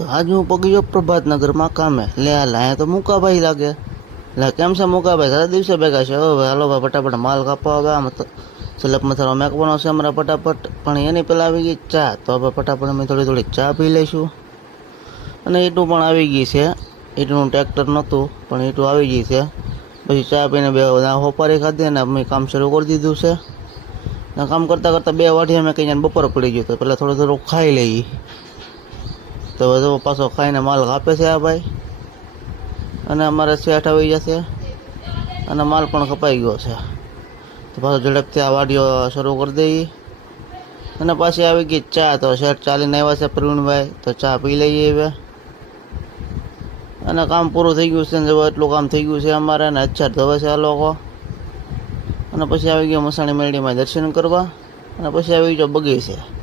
તો આજ હું પગી ગયો પ્રભાતનગરમાં કામે. લે આ લાયા તો મુકાભાઈ લાગે. લે કેમ છે મુકાભાઈ? સારા દિવસે ભેગા છે. હવે હાલો ભાઈ ફટાફટ માલ કાપવા. હવે આમ સલપ મસાલો મેકવાનો છે અમારા ફટાફટ. પણ એની પહેલાં આવી ગઈ ચા. તો હવે ફટાફટ અમે થોડી ચા પી લઈશું. અને ઈટું પણ આવી ગઈ છે. ઈટનું ટ્રેક્ટર નહોતું પણ ઈટું આવી ગઈ છે. પછી ચા પીને બે હોપારી ખાધી અને અમે કામ શરૂ કરી દીધું છે. અને કામ કરતાં કરતાં 2 વાઢી અમે કંઈ બપોર પડી ગયું. તો પહેલાં થોડું ખાઈ લઈએ. તો હવે પાછો ખાઈને માલ કાપે છે આ ભાઈ. અને અમારે શેઠ આવી જશે અને માલ પણ કપાઈ ગયો છે. તો પાછો ઝડપથી આ વાડીઓ શરૂ કરી દઈએ. અને પાછી આવી ગઈ ચા. તો શેઠ ચાલીને આવ્યા છે પ્રવીણભાઈ. તો ચા પી લઈએ હવે. અને કામ પૂરું થઈ ગયું છે ને જો એટલું કામ થઈ ગયું છે અમારે. અને અચ્છા ધોવે છે આ લોકો. અને પછી આવી ગયો મસાણી મેરડીમાં દર્શન કરવા. અને પછી આવી ગયો બગીચે.